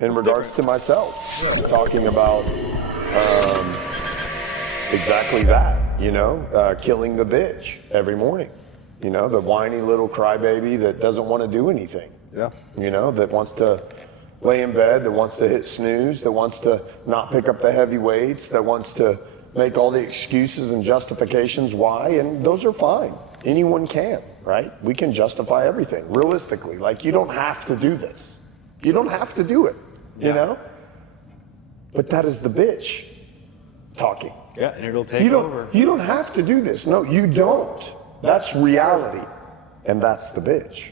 in regards to myself, talking about exactly that, killing the bitch every morning, the whiny little crybaby that doesn't want to do anything, that wants to lay in bed, that wants to hit snooze, that wants to not pick up the heavy weights, that wants to make all the excuses and justifications why, and those are fine. Anyone can, right? We can justify everything, realistically. Like, you don't have to do this. You don't have to do it, you know? But that is the bitch talking. Yeah, and it'll take over. You don't have to do this. No, you don't. That's reality. And that's the bitch.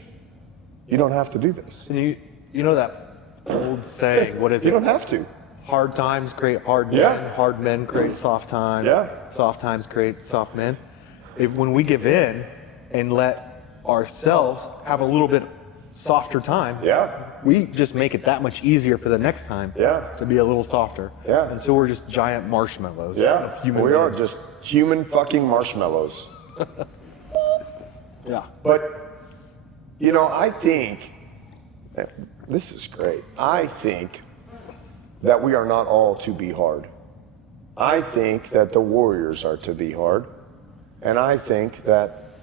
You don't have to do this. And you know that old saying, what is it? You don't have to. Hard times create hard men, hard men create soft times, soft times create soft men. When we give in and let ourselves have a little bit softer time, we just make it that much easier for the next time to be a little softer. And so we're just giant marshmallows. We are just human fucking marshmallows. But, I think, this is great. I think that we are not all to be hard. I think that the warriors are to be hard. And I think that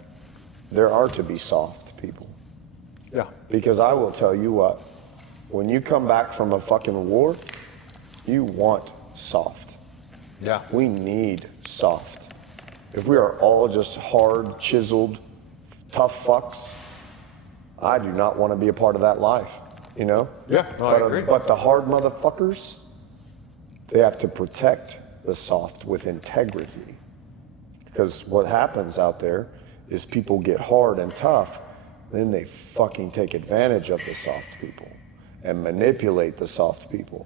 there are to be soft people. Because I will tell you what, when you come back from a fucking war, you want soft. We need soft. If we are all just hard, chiseled, tough fucks, I do not want to be a part of that life, I agree. But the hard motherfuckers, they have to protect the soft with integrity. Because what happens out there is people get hard and tough, then they fucking take advantage of the soft people and manipulate the soft people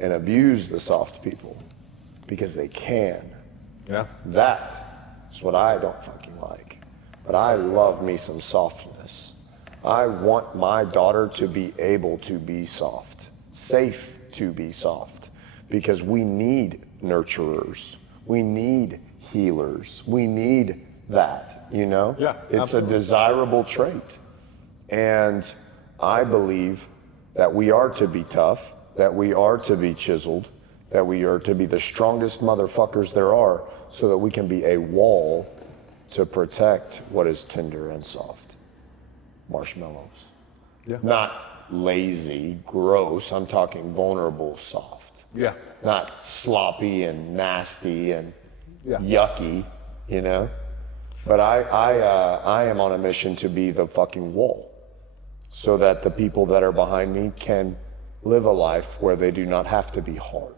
and abuse the soft people because they can. That is what I don't fucking like. But I love me some softness. I want my daughter to be able to be soft, safe to be soft, because we need nurturers. We need healers. We need that, It's a desirable trait. And I believe that we are to be tough, that we are to be chiseled, that we are to be the strongest motherfuckers there are, so that we can be a wall to protect what is tender and soft. Marshmallows. Not lazy, gross. I'm talking vulnerable, soft. Not sloppy and nasty and yucky, But I am on a mission to be the fucking wall, so that the people that are behind me can live a life where they do not have to be hard.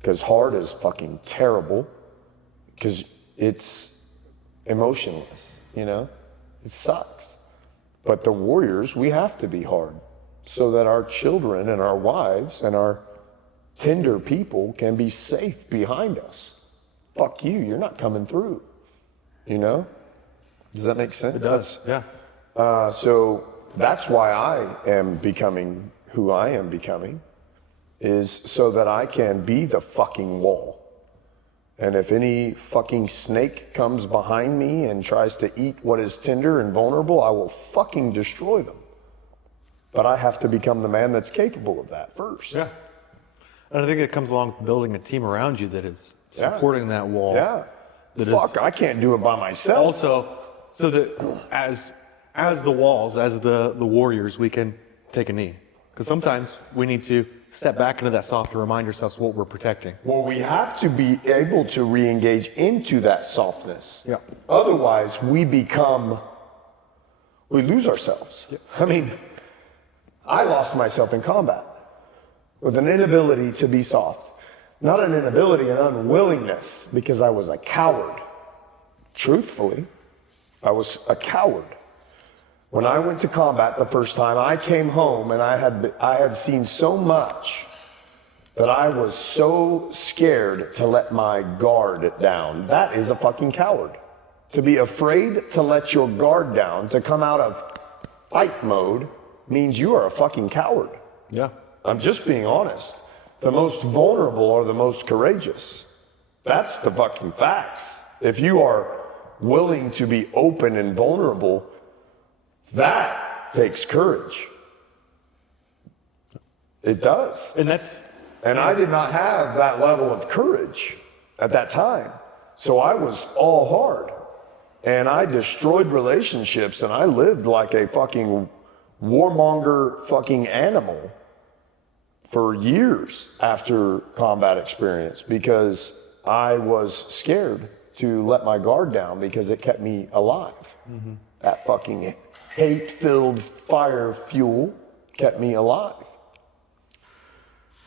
Because hard is fucking terrible, because it's emotionless, It sucks. But the warriors, we have to be hard, so that our children and our wives and our tender people can be safe behind us. Fuck you, you're not coming through. Does that make sense? It does, So that's why I am becoming who I am becoming, is so that I can be the fucking wall. And if any fucking snake comes behind me and tries to eat what is tender and vulnerable, I will fucking destroy them. But I have to become the man that's capable of that first. And I think it comes along with building a team around you that is supporting that wall. I can't do it by myself. Also, so that as the walls, as the warriors, we can take a knee. Because sometimes we need to step back into that soft to remind ourselves what we're protecting. Well, we have to be able to re-engage into that softness. Otherwise, we lose ourselves. I mean, I lost myself in combat with an inability to be soft. Not an inability, an unwillingness, because I was a coward. Truthfully, I was a coward. When I went to combat the first time, I came home and I had seen so much that I was so scared to let my guard down. That is a fucking coward. To be afraid to let your guard down, to come out of fight mode, means you are a fucking coward. I'm just being honest. The most vulnerable are the most courageous. That's the fucking facts. If you are willing to be open and vulnerable, that takes courage. It does. And I did not have that level of courage at that time. So I was all hard. And I destroyed relationships, and I lived like a fucking warmonger fucking animal for years after combat experience, because I was scared to let my guard down because it kept me alive. Mm-hmm. That fucking hate-filled fire fuel kept me alive.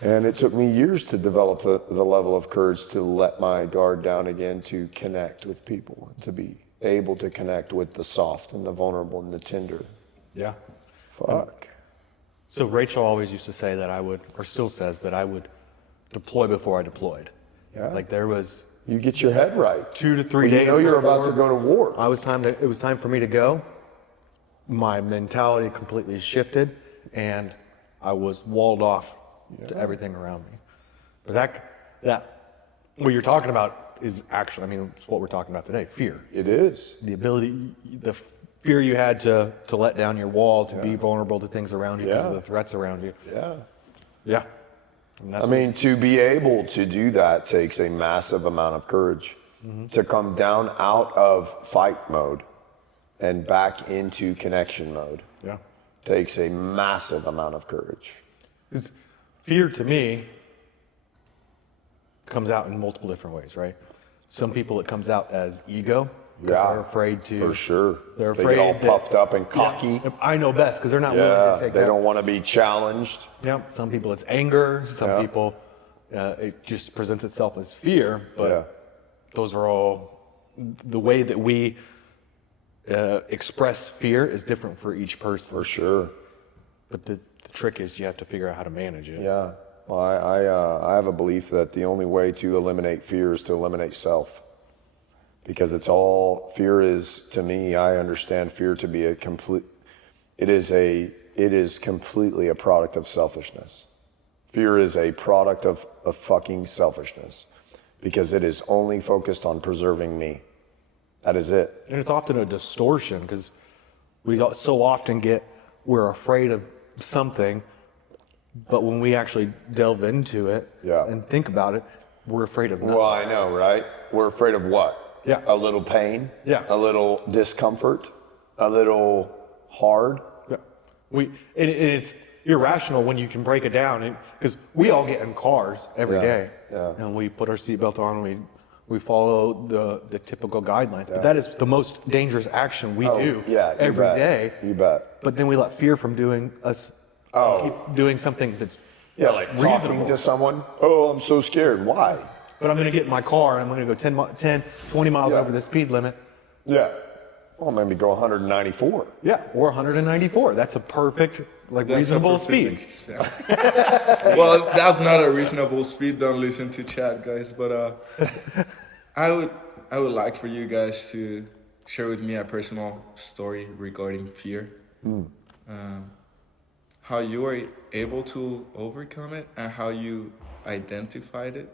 And it took me years to develop the level of courage to let my guard down again, to connect with people, to be able to connect with the soft and the vulnerable and the tender. Yeah. Fuck. So Rachel always used to say that I would, or still says that I would deploy before I deployed. Yeah. Like there was... You get your head right. 2 to 3 days. You know you're about to go to war. It was time for me to go. My mentality completely shifted, and I was walled off to everything around me. But that what you're talking about is actually, I mean, it's what we're talking about today, fear. It is. The ability, the fear you had to let down your wall, to be vulnerable to things around you because of the threats around you. Yeah. Yeah. I mean, to be able to do that takes a massive amount of courage. Mm-hmm. To come down out of fight mode and back into connection mode takes a massive amount of courage. It's, fear to me comes out in multiple different ways, right? Some people it comes out as ego. They're afraid to. For sure. They're afraid. They get all puffed up and cocky. Yeah, I know best because they're not willing to take that. They don't want to be challenged. Yeah. Some people it's anger. Some people it just presents itself as fear. But those are all the way that we express fear is different for each person. For sure. But the trick is you have to figure out how to manage it. Yeah. Well, I have a belief that the only way to eliminate fear is to eliminate self. Because fear is, to me, I understand fear to be it is completely a product of selfishness. Fear is a product of fucking selfishness. Because it is only focused on preserving me. That is it. And it's often a distortion because we so often we're afraid of something, but when we actually delve into it and think about it, we're afraid of nothing. Well, I know, right? We're afraid of what? Yeah. A little pain. Yeah. A little discomfort. A little hard. Yeah. It's irrational when you can break it down, because we all get in cars every day, and we put our seatbelt on. We follow the typical guidelines, but that is the most dangerous action we do every day. You bet. But then we let fear from keep doing something that's like reasonable. Talking to someone. Oh, I'm so scared. Why? But I'm going to get in my car and I'm going to go 10, 20 miles over the speed limit. Yeah. Well, maybe go 194. Yeah, or 194. That's a perfect, reasonable speed. Well, that's not a reasonable speed. Don't listen to Chad, guys. But I would like for you guys to share with me a personal story regarding fear. How you were able to overcome it and how you identified it.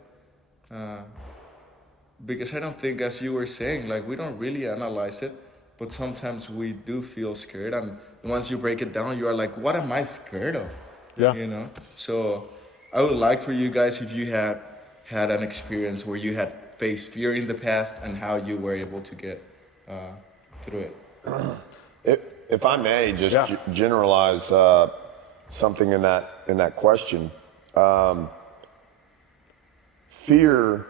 Because I don't think, as you were saying, we don't really analyze it, but sometimes we do feel scared. And once you break it down, you are like, what am I scared of? Yeah. You know? So I would like for you guys, if you had an experience where you had faced fear in the past and how you were able to get through it. If I may just generalize something in that question. Fear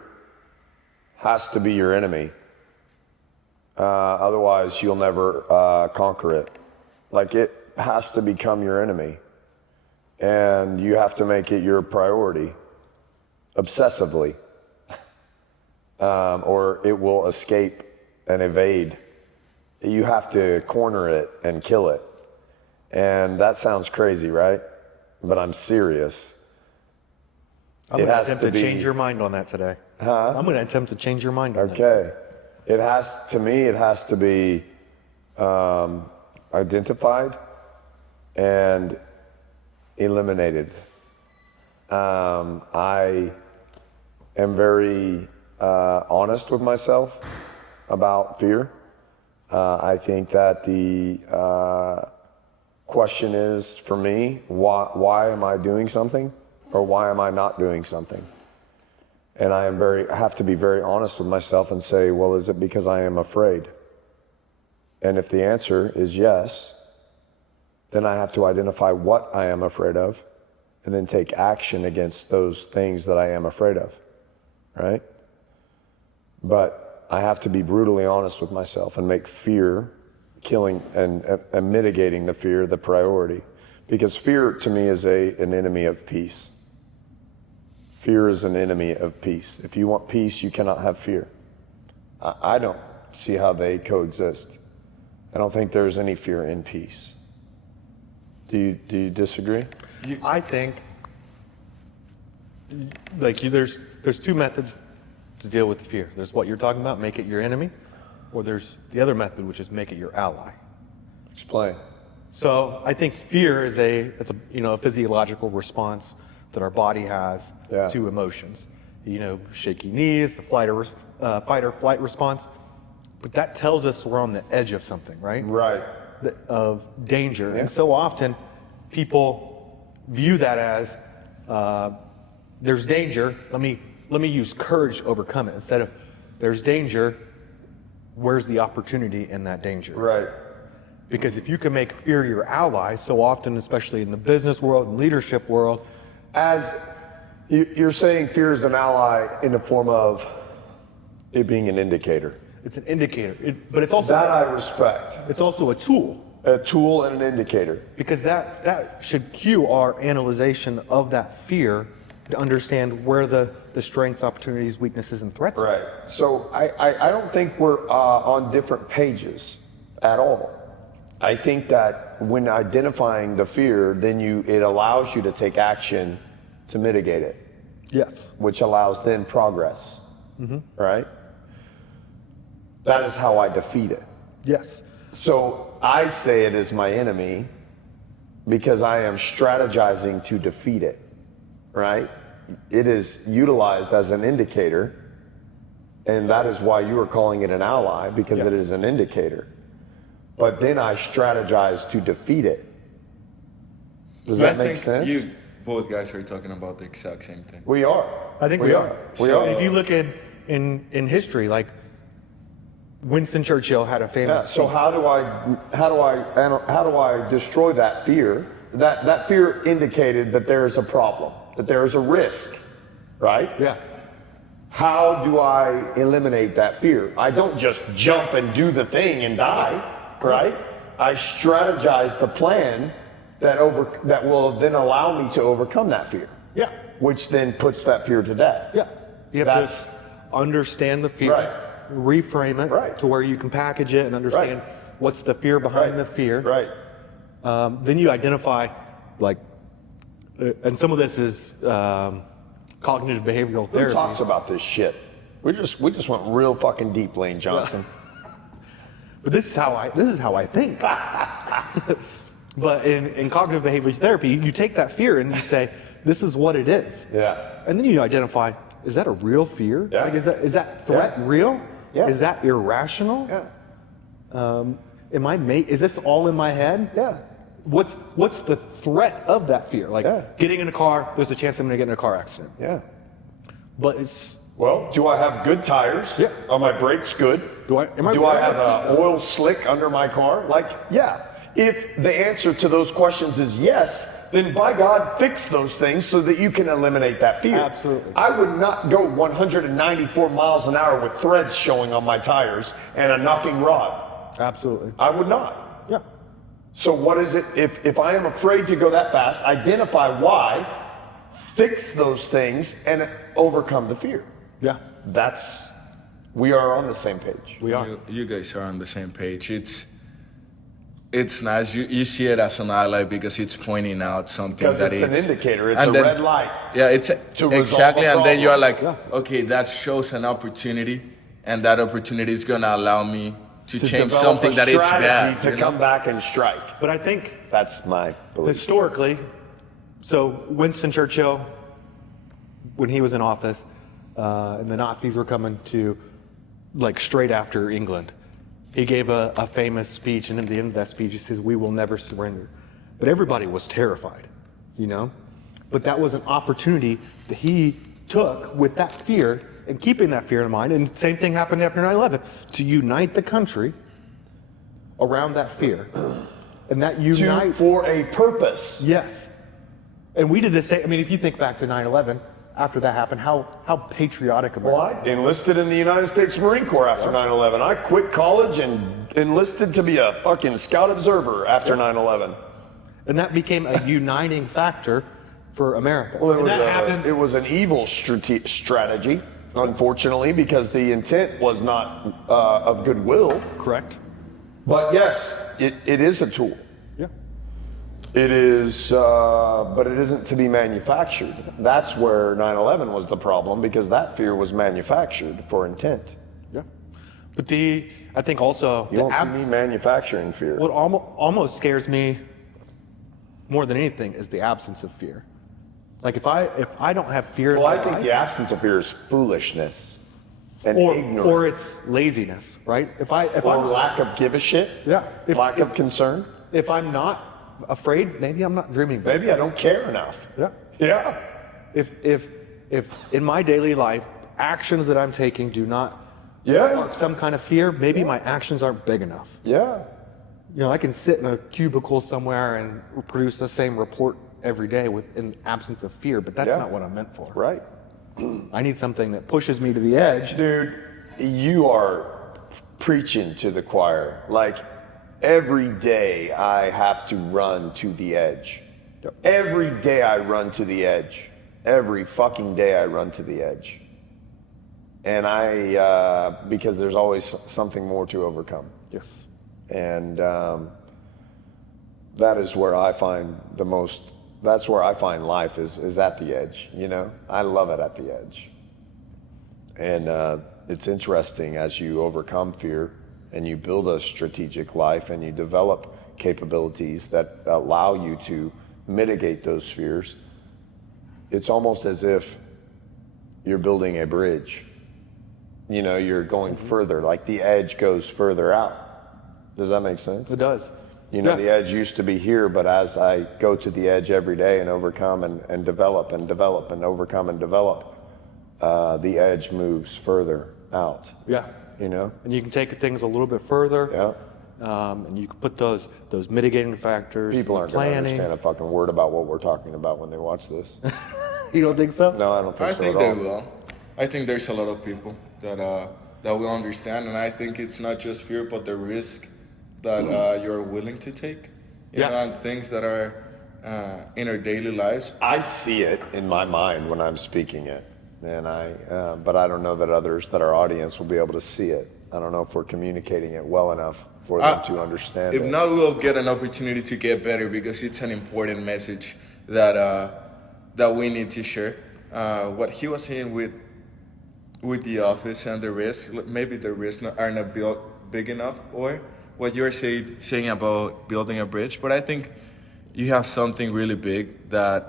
has to be your enemy. Otherwise, you'll never conquer it. It has to become your enemy. And you have to make it your priority, obsessively. Or it will escape and evade. You have to corner it and kill it. And that sounds crazy, right? But I'm serious. I'm going to attempt to change your mind on that today. Huh? I'm going to attempt to change your mind on that. Okay. It has to be identified and eliminated. I am very honest with myself about fear. I think that the question is for me, why am I doing something, or why am I not doing something? And I have to be very honest with myself and say, well, is it because I am afraid? And if the answer is yes, then I have to identify what I am afraid of and then take action against those things that I am afraid of, right? But I have to be brutally honest with myself and make fear, killing and mitigating the fear, the priority. Because fear to me is an enemy of peace. Fear is an enemy of peace. If you want peace, you cannot have fear. I don't see how they coexist. I don't think there's any fear in peace. Do you disagree? I think, there's two methods to deal with fear. There's what you're talking about, make it your enemy, or there's the other method, which is make it your ally. Explain. So I think fear is a physiological response that our body has to emotions. Shaky knees, the fight or flight response. But that tells us we're on the edge of something, right? Right. Of danger. Yeah. And so often people view that as there's danger, let me use courage to overcome it, instead of there's danger, where's the opportunity in that danger? Right. Because if you can make fear your ally, so often, especially in the business world and leadership world, as you're saying, fear is an ally in the form of it being an indicator. It's an indicator, but it's also that I respect. It's also a tool. A tool and an indicator. Because that should cue our analyzation of that fear to understand where the strengths, opportunities, weaknesses, and threats are. Right. So I don't think we're on different pages at all. I think that when identifying the fear, then it allows you to take action to mitigate it. Yes. Which allows then progress. Mm-hmm. Right? That is how I defeat it. Yes. So I say it is my enemy because I am strategizing to defeat it. Right? It is utilized as an indicator, and that is why you are calling it an ally, because it is an indicator. But then I strategize to defeat it. Does that make sense? You both guys are talking about the exact same thing. We are. I think we are. If you look in history, like Winston Churchill had a famous. Yeah, so how do I destroy that fear? That fear indicated that there is a problem, that there is a risk, right? Yeah. How do I eliminate that fear? I don't just jump and do the thing and die. Right? I strategize the plan that will then allow me to overcome that fear. Yeah. Which then puts that fear to death. Yeah. You have to understand the fear, reframe it to where you can package it and understand what's the fear behind the fear. Right. Then you identify, and some of this is cognitive behavioral therapy. Who talks about this shit? We just went real fucking deep, Lane Johnson. But this is how I think. But in cognitive behavioral therapy, you take that fear and you say, this is what it is. Yeah. And then you identify, is that a real fear? Yeah. Like, is that threat real? Yeah. Is that irrational? Yeah. Is this all in my head? Yeah. What's the threat of that fear? Like getting in a car, there's a chance I'm gonna get in a car accident. Yeah. But it's, well, do I have good tires? Yeah. Are my brakes good? Do I have an oil slick under my car? Yeah. If the answer to those questions is yes, then by God, fix those things so that you can eliminate that fear. Absolutely. I would not go 194 miles an hour with threads showing on my tires and a knocking rod. Absolutely. I would not. Yeah. So what is it? If I am afraid to go that fast, identify why, fix those things, and overcome the fear. Yeah. We are on the same page. We are. You guys are on the same page. It's nice. You see it as an ally because it's pointing out something that it's an indicator. It's and a then, red light. Yeah, it's exactly. And then you're like, okay, that shows an opportunity, and that opportunity is gonna allow me to change something that it's bad. To come back and strike. But I think that's my belief. Historically, so Winston Churchill, when he was in office, and the Nazis were coming to, straight after England, he gave a famous speech, and at the end of that speech, he says, "We will never surrender." but everybody was terrified, you know? But that was an opportunity that he took with that fear and keeping that fear in mind. And the same thing happened after 9/11, to unite the country around that fear. And that unite for a purpose. Yes. And we did the same. I mean, if you think back to 9/11, after that happened, how patriotic America. Well, I enlisted in the United States Marine Corps after 9/11. I quit college and enlisted to be a fucking scout observer after 9/11. And that became a uniting factor for America. Well, it was an evil strategy, unfortunately, because the intent was not of goodwill. Correct. But yes, it is a tool. Yeah. It is, but it isn't to be manufactured. That's where 9/11 was the problem, because that fear was manufactured for intent. Yeah. But I think also you don't see me manufacturing fear. What almost scares me more than anything is the absence of fear. Like if I don't have fear, well, I think the absence of fear is foolishness and ignorance, or it's laziness, right? If I'm lack of give a shit, yeah, lack of concern. If I'm not afraid, maybe I'm not dreaming. Maybe I don't care enough. Yeah, yeah. If in my daily life actions that I'm taking do not spark some kind of fear, maybe my actions aren't big enough. Yeah. You know, I can sit in a cubicle somewhere and produce the same report every day with an absence of fear, but that's not what I'm meant for. Right. I need something that pushes me to the edge. Dude, you are preaching to the choir. Like, every day I have to run to the edge. Every day I run to the edge. Every fucking day I run to the edge. And because there's always something more to overcome. Yes. And that is where I find that's where I find life is at the edge, you know? I love it at the edge. And it's interesting as you overcome fear and you build a strategic life and you develop capabilities that allow you to mitigate those fears. It's almost as if you're building a bridge. You know, you're going further, like the edge goes further out. Does that make sense? It does. You know, the edge used to be here, but as I go to the edge every day and overcome and develop and develop and overcome and develop, the edge moves further out. Yeah. You know? And you can take things a little bit further. Yeah. And you can put those mitigating factors. People aren't going to understand a fucking word about what we're talking about when they watch this. You don't think so? No, I don't think so at all. I think they will. I think there's a lot of people that will understand, and I think it's not just fear, but the risk that you're willing to take. You know, and things that are in our daily lives. I see it in my mind when I'm speaking it, and but I don't know that others, that our audience will be able to see it. I don't know if we're communicating it well enough for them to understand If it. not, we'll get an opportunity to get better, because it's an important message that we need to share. What he was saying with the office and the risk, maybe the risks are not built big enough, or what you're saying about building a bridge, but I think you have something really big that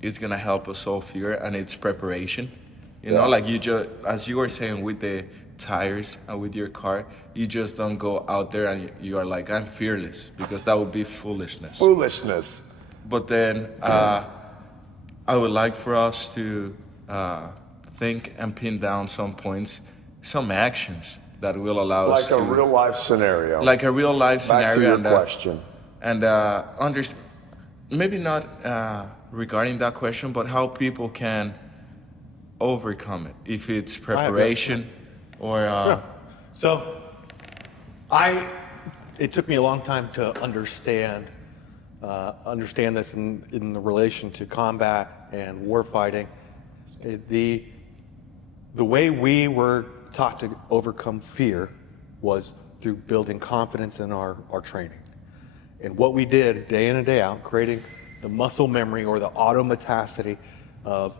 is gonna help us solve fear, and it's preparation. You know, like as you were saying with the tires and with your car, you just don't go out there and you are like, I'm fearless, because that would be foolishness. Foolishness. But then I would like for us to think and pin down some points, some actions that will allow us to... Like a real life scenario. Like a real life scenario. Back to your question. And maybe not regarding that question, but how people can overcome it. If it's preparation or... So, it took me a long time to understand this in the relation to combat and war fighting. The way we were taught to overcome fear was through building confidence in our training. And what we did day in and day out, creating the muscle memory or the automaticity of,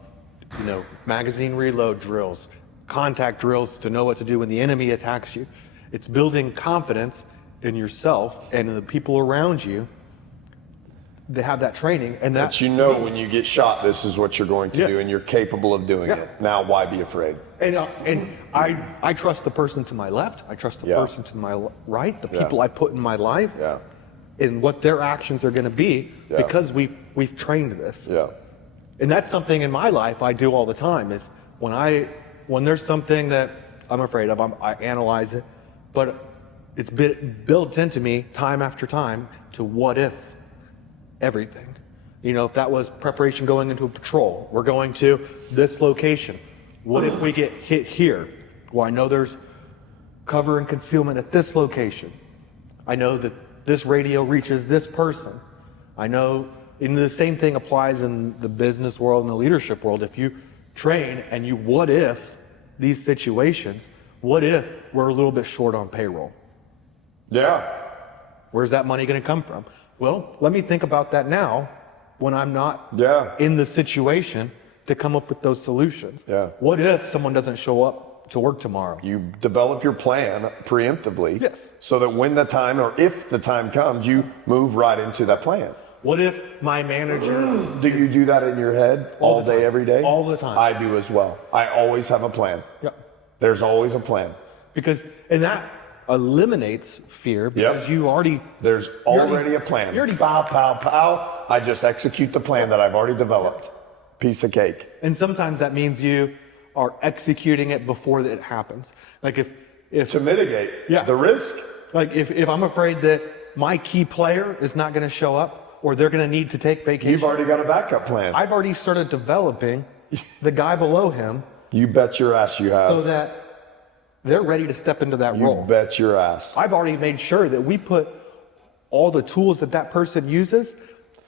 you know, magazine reload drills, contact drills to know what to do when the enemy attacks you. It's building confidence in yourself and in the people around you. They have that training, and that you know when you get shot, this is what you're going to do, and you're capable of doing it. Now, why be afraid? And I trust the person to my left. I trust the person to my right. The people I put in my life. and what their actions are going to be Yeah. because we've trained this. Yeah. And that's something in my life I do all the time is when there's something that I'm afraid of, I analyze it, but it's been built into me time after time to what if everything. You know, if that was preparation going into a patrol, we're going to this location. What if we get hit here? Well, I know there's cover and concealment at this location. I know that this radio reaches this person. I know, and the same thing applies in the business world and the leadership world. If you train and you what if these situations, what if we're a little bit short on payroll? Yeah. Where's that money going to come from? Well, let me think about that now when I'm not Yeah. in the situation to come up with those solutions. Yeah. What if someone doesn't show up to work tomorrow? You develop your plan preemptively. Yes. So that when the time, or if the time comes, you move right into that plan. What if my manager... Do you do that in your head all the day, time. every day? All the time. I do as well. I always have a plan. Yeah. There's always a plan. And that eliminates fear because Yep. There's already a plan. you're already- Pow, pow, pow. I just execute the plan that I've already developed. Piece of cake. And sometimes that means you are executing it before it happens. Like if To mitigate Yeah. the risk. Like if I'm afraid that my key player is not going to show up or they're going to need to take vacation, You've already got a backup plan. I've already started developing the guy below him You bet your ass you have. so that they're ready to step into that You role. bet your ass. I've already made sure that we put all the tools that that person uses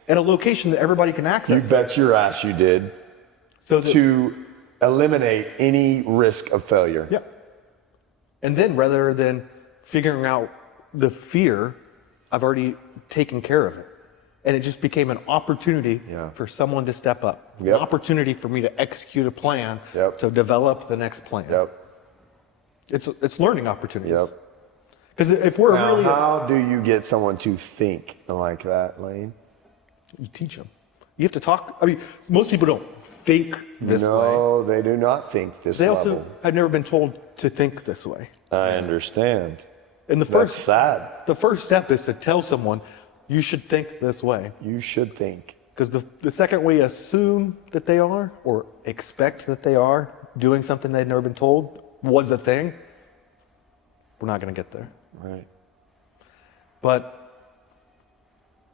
at a location that everybody can You access. bet your ass you did. So that, To eliminate any risk of failure. yeah. And then rather than figuring out the fear, I've already taken care of it. And it just became an opportunity Yeah. for someone to step up. Yep. An opportunity for me to execute a plan Yep. to develop the next plan. Yep. It's learning opportunities. Yep. Because if we're Now, really how do you get someone to think like that, Lane? you teach them. You have to talk. I mean, most people don't think this way. No, they do not think this They level. also have never been told to think this way. I understand. And the That's first sad. the first step is to tell someone you should think this way. You should think. Because the second we assume that they are or expect that they are doing something they've never been told was a thing, we're not going to get there. Right. But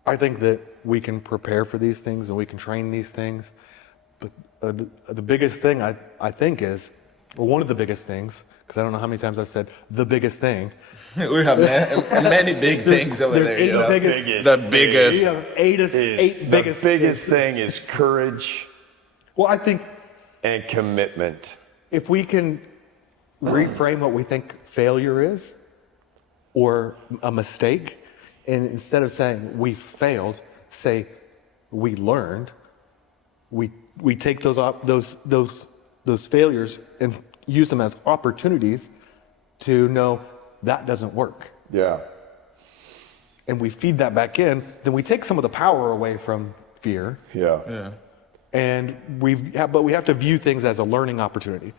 I think that we can prepare for these things and we can train these things. But the biggest thing I think is, or one of the biggest things, because I don't know how many times I've said the biggest thing. We have many big things over There's there. eight You know? biggest- The biggest. We have eight biggest The biggest thing is courage Well, I think and commitment. if we can reframe what we think failure is or a mistake, and instead of saying we failed, say we learned, we take those failures and use them as opportunities to know that doesn't work. Yeah. And we feed that back in, then we take some of the power away from fear. Yeah. Yeah. And but we have to view things as a learning opportunity.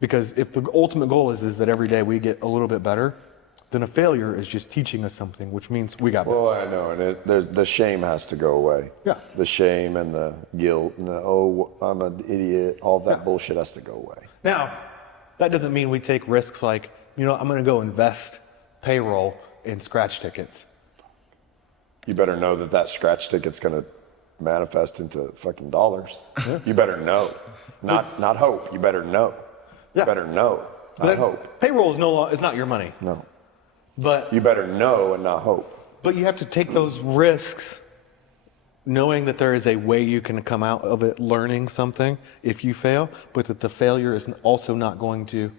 Because if the ultimate goal is that every day we get a little bit better, then a failure is just teaching us something, which means we got better. Well, I know, and the shame has to go away. Yeah. The shame and the guilt and the, oh, I'm an idiot, all that Yeah. bullshit has to go away. Now, that doesn't mean we take risks like, I'm going to go invest payroll in scratch tickets. You better know that scratch ticket's going to manifest into fucking dollars. You better know. Not hope. You better know. Yeah. You better know. Not hope. Payroll is not your money. No. But You better know and not hope. you have to take those risks knowing that there is a way you can come out of it learning something if you fail, but that the failure is also not going to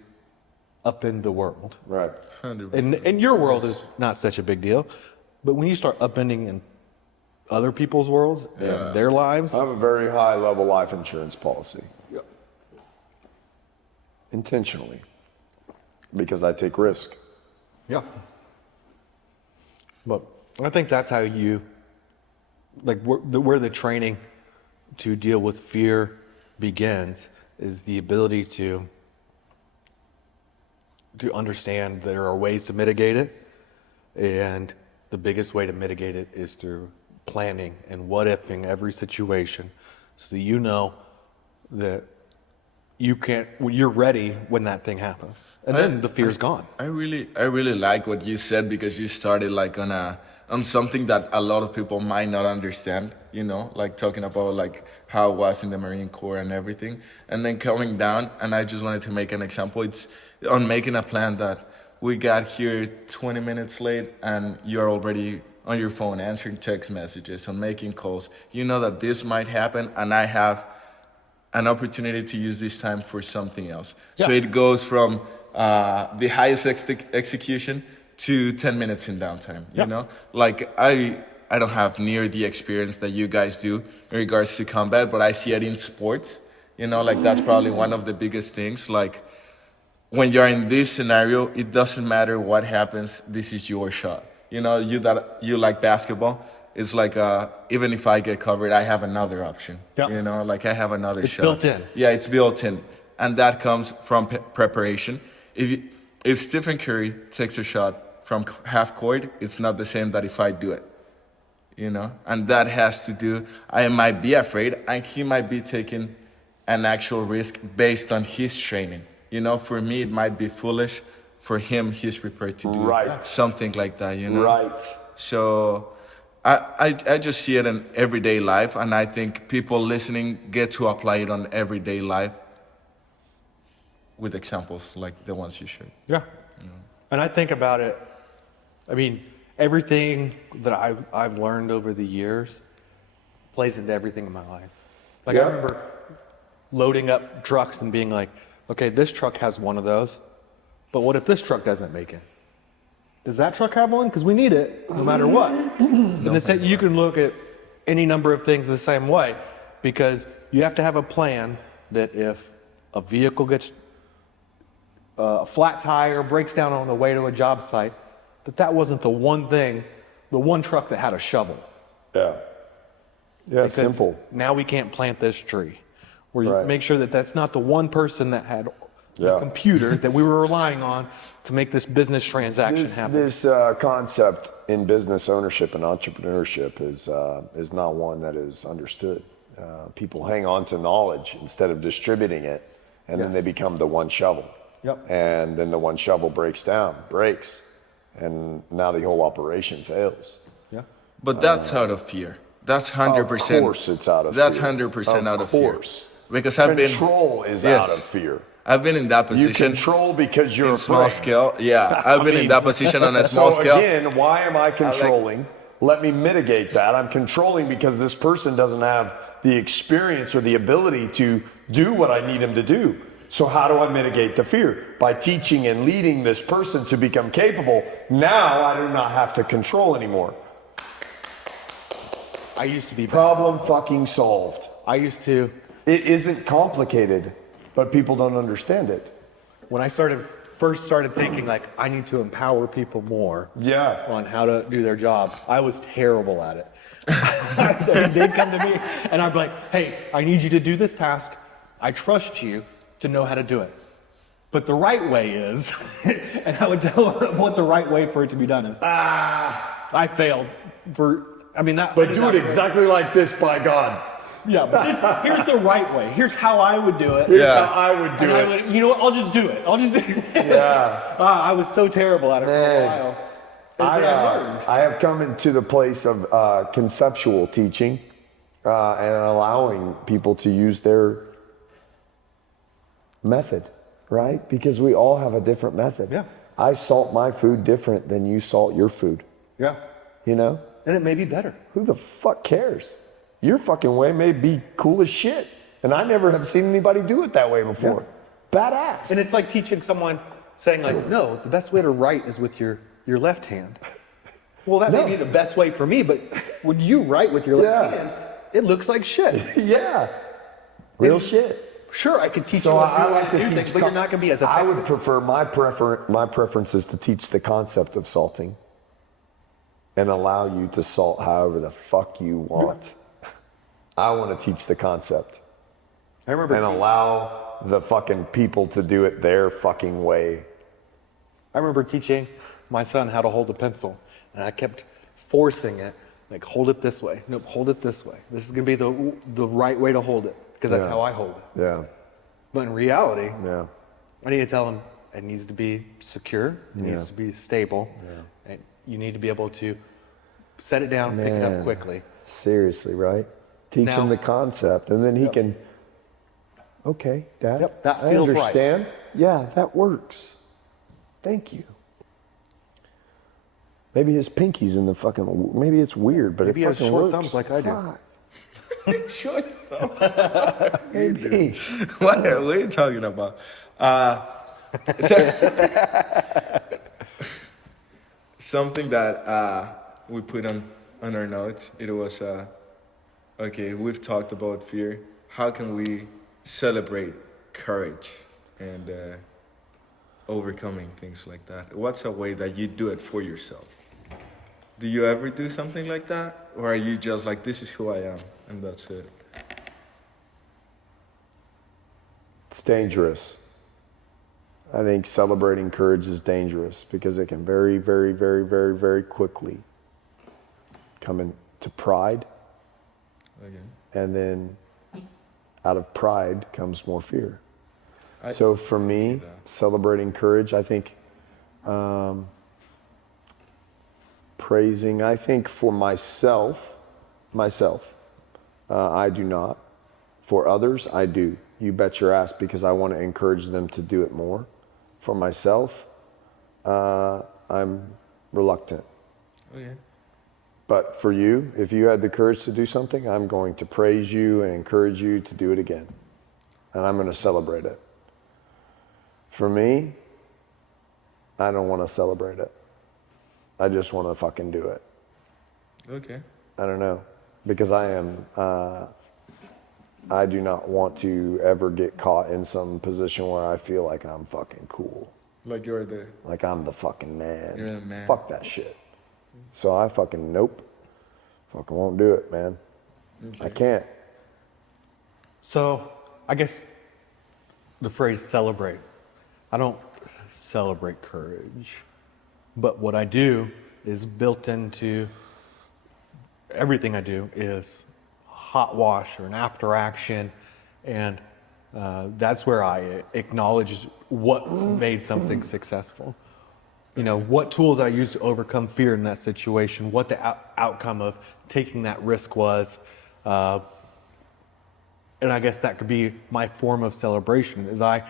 upend the world. Right. 100%. And your world is not such a big deal, but when you start upending in other people's worlds and their lives, I have a very high level life insurance policy. Intentionally. Because I take risk. yeah. But I think that's how where the training to deal with fear begins is the ability to understand there are ways to mitigate it and the biggest way to mitigate it is through planning and what-ifing every situation so that you know that you're ready when that thing happens. And then the fear's gone. I really like what you said, because you started like on something that a lot of people might not understand, you know, like talking about like how it was in the Marine Corps and everything, and then coming down. And I just wanted to make an example. It's on making a plan that we got here 20 minutes late and you're already on your phone answering text messages and making calls. You know that this might happen, and I have an opportunity to use this time for something else. Yeah. So it goes from the highest execution to 10 minutes in downtime, you know? Like I don't have near the experience that you guys do in regards to combat, but I see it in sports, you know, like that's probably one of the biggest things. Like when you're in this scenario, it doesn't matter what happens, this is your shot. You know, you like basketball, it's like even if I get covered, I have another option. Yep. You know, like I have another shot. It's built in. Yeah, it's built in. And that comes from preparation. If Stephen Curry takes a shot from half court, it's not the same that if I do it. You know? And that has to do, I might be afraid, and he might be taking an actual risk based on his training. You know, for me, it might be foolish. For him, he's prepared to do something like that, you know? Right. So I just see it in everyday life, and I think people listening get to apply it on everyday life with examples like the ones you shared. Yeah. You know? And I think about it, I mean, everything that I've learned over the years plays into everything in my life. Like I remember loading up trucks and being like, okay, this truck has one of those, but what if this truck doesn't make it? Does that truck have one? Because we need it no matter what. And you can look at any number of things the same way, because you have to have a plan that if a vehicle gets a flat tire, breaks down on the way to a job site, that wasn't the one thing, the one truck that had a shovel. Yeah. Yeah, because simple. Now we can't plant this tree. We make sure that that's not the one person that had a computer that we were relying on to make this business transaction happen. This concept in business ownership and entrepreneurship is not one that is understood. People hang on to knowledge instead of distributing it, and then they become the one shovel. Yep. And then the one shovel breaks, and now the whole operation fails. Yeah. But that's out of fear. That's 100%. Of course it's out of fear. That's 100% out of fear. Of course. Because Control is out of fear. I've been in that position. You control because you're in afraid. Small scale. Yeah, I've been in that position on a small scale. So again, why am I controlling? Let me mitigate that. I'm controlling because this person doesn't have the experience or the ability to do what I need him to do. So how do I mitigate the fear? By teaching and leading this person to become capable. Now I do not have to control anymore. I used to be problem fucking solved. It isn't complicated, but people don't understand it. When I first started thinking like I need to empower people more on how to do their jobs, I was terrible at it. They'd come to me and I'd be like, hey, I need you to do this task. I trust you to know how to do it. But the right way is, and I would tell them what the right way for it to be done is. I failed But do it exactly like this, by God. Yeah, but here's the right way. Here's how I would do it. Here's how I would do it. You know what? I'll just do it. Yeah. I was so terrible at it for a while. I have come into the place of conceptual teaching and allowing people to use their method, right? Because we all have a different method. Yeah. I salt my food different than you salt your food. Yeah. You know? And it may be better. Who the fuck cares? Your fucking way may be cool as shit. And I never have seen anybody do it that way before. Yeah. Badass. And it's like teaching someone saying like, no, the best way to write is with your left hand. Well, that may be the best way for me, but when you write with your left hand, it looks like shit. Yeah. Real shit. Sure, I could teach you what I like to teach things, but you're not going to be as effective. I would prefer my preference is to teach the concept of salting and allow you to salt however the fuck you want. I want to teach the concept. And allow the fucking people to do it their fucking way. I remember teaching my son how to hold a pencil, and I kept forcing it. Like, hold it this way. Nope, hold it this way. This is going to be the right way to hold it, because that's how I hold it. Yeah. But in reality, Yeah. I need to tell them it needs to be secure, it needs to be stable, and you need to be able to set it down, pick it up quickly. Seriously, right? Teach him the concept, and then he can, okay, Dad, that I feels understand. Right. Yeah, that works. Thank you. Maybe his pinky's in the fucking, maybe it's weird, but maybe it fucking works. Maybe he has short thumbs like I do. Short thumbs. Maybe. What are we talking about? Something that we put on our notes, it was, okay, we've talked about fear. How can we celebrate courage and overcoming things like that? What's a way that you do it for yourself? Do you ever do something like that? Or are you just like, this is who I am, and that's it? It's dangerous. I think celebrating courage is dangerous because it can very, very, very, very, very quickly come into pride. Okay. And then out of pride comes more fear. So for me, celebrating courage, I think praising, I think for myself, I do not. For others, I do. You bet your ass, because I want to encourage them to do it more. For myself, I'm reluctant. Okay. But for you, if you had the courage to do something, I'm going to praise you and encourage you to do it again. And I'm going to celebrate it. For me, I don't want to celebrate it. I just want to fucking do it. Okay. I don't know. Because I do not want to ever get caught in some position where I feel like I'm fucking cool. Like you're the... Like I'm the fucking man. You're the man. Fuck that shit. So I fucking, nope. Fucking won't do it, man. Okay. I can't. So, I guess the phrase celebrate. I don't celebrate courage. But what I do is built into everything I do is hot wash or an after action. And that's where I acknowledge what made something successful. You know, what tools I used to overcome fear in that situation, what the outcome of taking that risk was. And I guess that could be my form of celebration, is I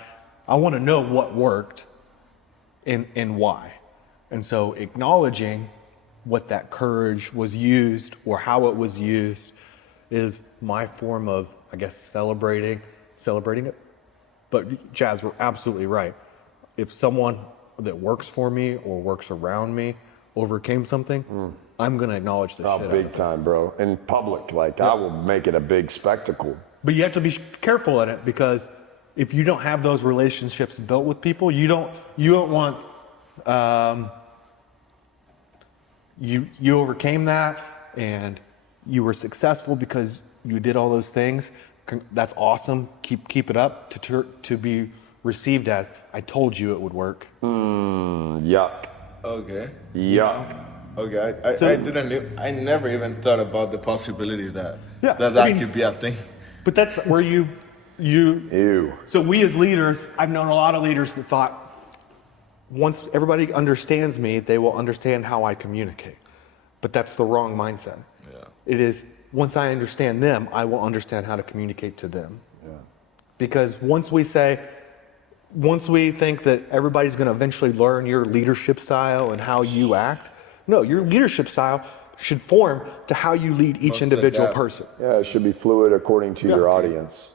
want to know what worked and why. And so acknowledging what that courage was used or how it was used is my form of, I guess, celebrating it. But Jazz, we're absolutely right. If someone that works for me or works around me overcame something, I'm going to acknowledge this shit. Big time, bro. In public, like I will make it a big spectacle. But you have to be careful at it, because if you don't have those relationships built with people, you don't want, you overcame that and you were successful because you did all those things. That's awesome. Keep it up to be received as, I told you it would work. Yuck. Okay. Yuck. Okay. I never even thought about the possibility that could be a thing. But that's where you. Ew. So we as leaders, I've known a lot of leaders that thought, once everybody understands me, they will understand how I communicate. But that's the wrong mindset. Yeah. It is, once I understand them, I will understand how to communicate to them. Yeah. Because once we think that everybody's going to eventually learn your leadership style and how you act, no, your leadership style should form to how you lead each individual person. Yeah, it should be fluid according to your audience.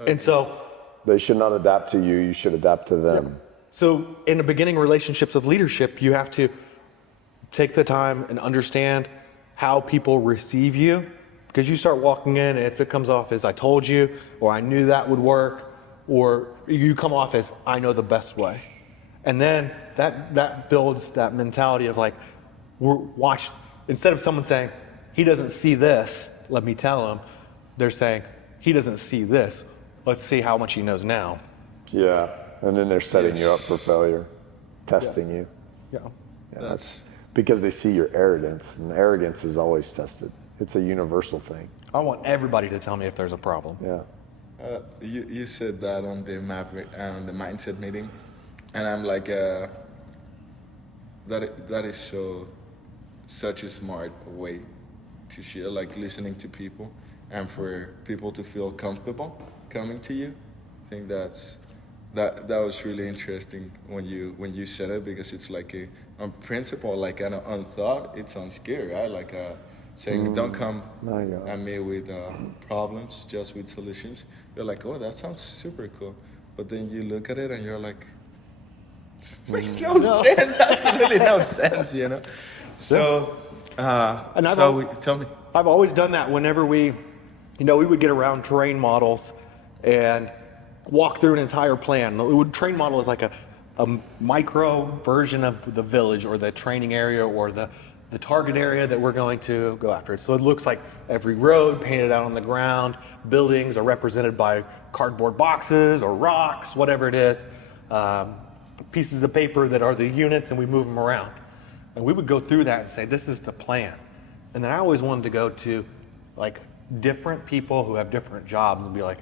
Okay. And so they should not adapt to you, you should adapt to them. Yeah. So in the beginning relationships of leadership, you have to take the time and understand how people receive you, because you start walking in, and if it comes off as I told you, or I knew that would work, or you come off as I know the best way. And then that builds that mentality of like, watch, instead of someone saying, he doesn't see this, let me tell him, they're saying, he doesn't see this, let's see how much he knows now. Yeah, and then they're setting you up for failure, testing you. Yeah. Yeah, because they see your arrogance, and arrogance is always tested. It's a universal thing. I want everybody to tell me if there's a problem. Yeah. You said that on the Maverick on the mindset meeting, and I'm like, that is such a smart way to share, like listening to people, and for people to feel comfortable coming to you. I think that was really interesting when you said it, because it's like on principle, like on thought, it sounds good, right? Like saying, don't come at me with problems, just with solutions. You're like, oh, that sounds super cool. But then you look at it and you're like, makes no sense, absolutely no sense, you know? So, tell me. I've always done that whenever we would get around terrain models and walk through an entire plan. Terrain model is like a micro version of the village or the training area or the target area that we're going to go after. So it looks like every road painted out on the ground, buildings are represented by cardboard boxes or rocks, whatever it is, pieces of paper that are the units, and we move them around. And we would go through that and say, this is the plan. And then I always wanted to go to like different people who have different jobs and be like,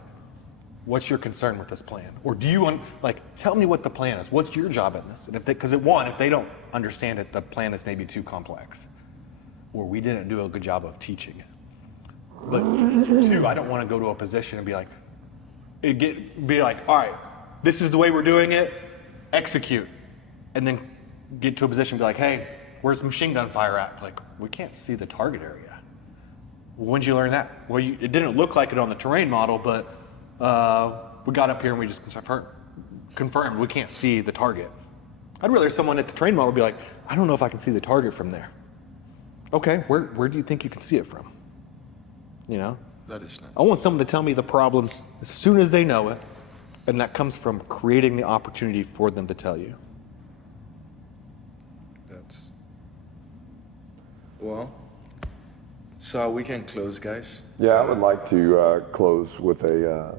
what's your concern with this plan? Or do you want, like, tell me what the plan is. What's your job in this? And if they don't understand it, the plan is maybe too complex, or we didn't do a good job of teaching it. But two, I don't want to go to a position and be like, all right, this is the way we're doing it, execute. And then get to a position and be like, hey, where's the machine gun fire at? Like, we can't see the target area. When'd you learn that? Well, it didn't look like it on the terrain model, but we got up here and we just confirmed we can't see the target. I'd rather someone at the terrain model be like, I don't know if I can see the target from there. Okay, where do you think you can see it from? You know? That is nice. I want someone to tell me the problems as soon as they know it, and that comes from creating the opportunity for them to tell you. Well, so we can close, guys. Yeah, I would like to close with a.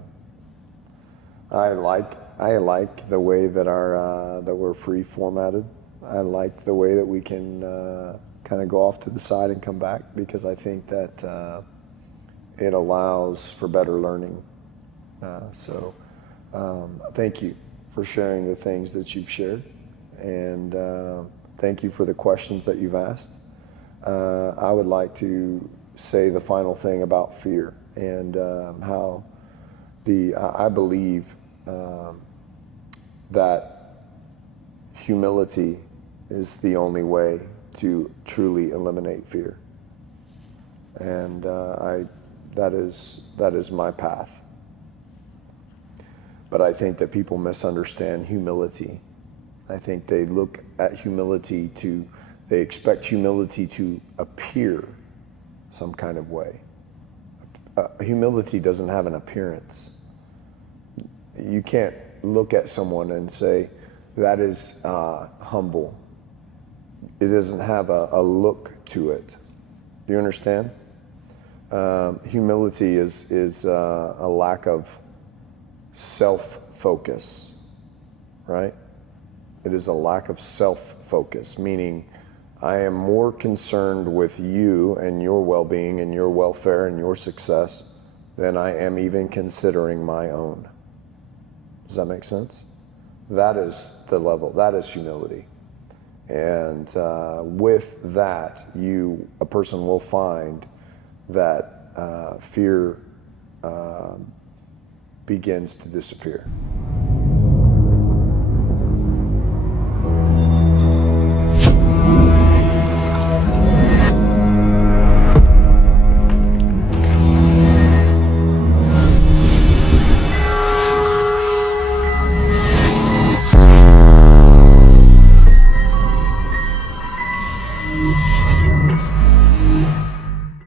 I like the way that that we're free formatted. I like the way that we can kind of go off to the side and come back, because I think that it allows for better learning. So thank you for sharing the things that you've shared, and thank you for the questions that you've asked. I would like to say the final thing about fear and how I believe that humility is the only way to truly eliminate fear, and that is my path. But I think that people misunderstand humility. I think they look at humility they expect humility to appear some kind of way. Humility doesn't have an appearance. You can't look at someone and say, that is humble. It doesn't have a look to it. Do you understand? Humility is a lack of self-focus, right? It is a lack of self-focus, meaning I am more concerned with you and your well-being and your welfare and your success than I am even considering my own. Does that make sense? That is the level. That is humility. And with that, a person will find that fear begins to disappear.